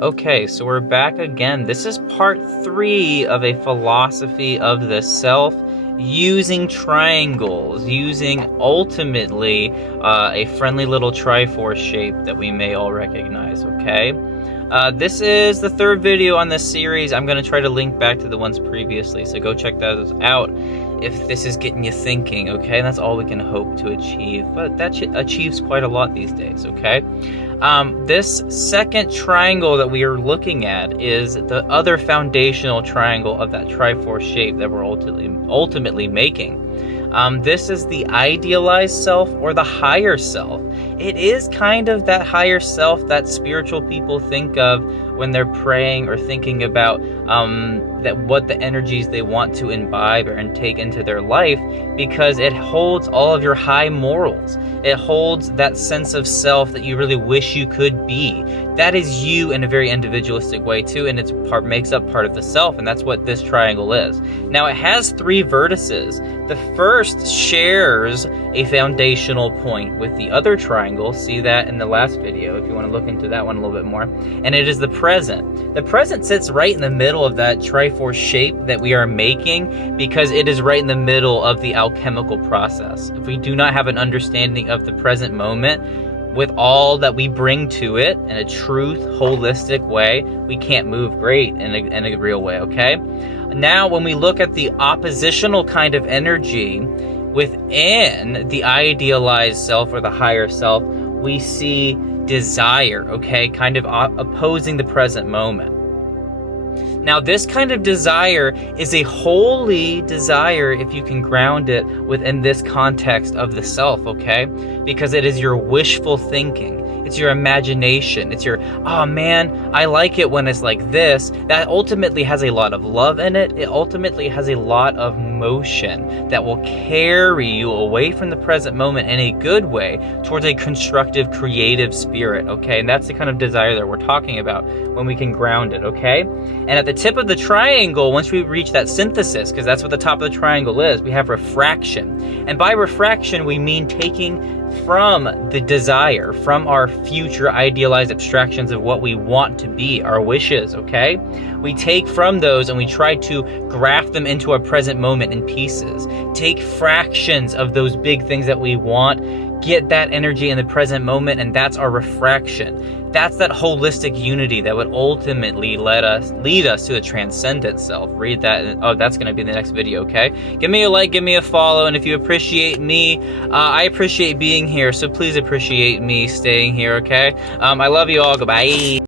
Okay, so we're back again. This is part 3 of a philosophy of the self using triangles, using ultimately a friendly little triforce shape that we may all recognize, okay? This is the 3rd video on this series. I'm going to try to link back to the ones previously, so go check those out if this is getting you thinking, okay? That's all we can hope to achieve, but that achieves quite a lot these days, okay? This second triangle that we are looking at is the other foundational triangle of that triforce shape that we're ultimately making. This is the idealized self or the higher self. It is kind of that higher self that spiritual people think of when they're praying or thinking about what the energies they want to imbibe and take into their life, because it holds all of your high morals. It holds that sense of self that you really wish you could be. That is you in a very individualistic way too, and makes up part of the self, and that's what this triangle is. Now it has 3 vertices. The first shares a foundational point with the other triangle. See that in the last video if you want to look into that one a little bit more. And it is the present. The present sits right in the middle of that triforce shape that we are making, because it is right in the middle of the alchemical process. If we do not have an understanding of the present moment with all that we bring to it in a truth, holistic way, we can't move great in a real way, okay? Now, when we look at the oppositional kind of energy within the idealized self or the higher self, we see desire, okay? Kind of opposing the present moment. Now, this kind of desire is a holy desire if you can ground it within this context of the self, okay? Because it is your wishful thinking. It's your imagination. It's your, oh man, I like it when it's like this. That ultimately has a lot of love in it. It ultimately has a lot of motion that will carry you away from the present moment in a good way towards a constructive, creative spirit, okay? And that's the kind of desire that we're talking about when we can ground it, okay? And at the tip of the triangle, once we reach that synthesis, because that's what the top of the triangle is, we have refraction. And by refraction, we mean taking from the desire, from our future idealized abstractions of what we want to be, our wishes, okay? We take from those and we try to graft them into our present moment in pieces. Take fractions of those big things that we want, get that energy in the present moment, and that's our refraction. That's that holistic unity that would ultimately lead us to the transcendent self. Read that. Oh, that's going to be the next video, okay? Give me a like, give me a follow, and if you appreciate me, I appreciate being here, so please appreciate me staying here, okay? I love you all. Goodbye.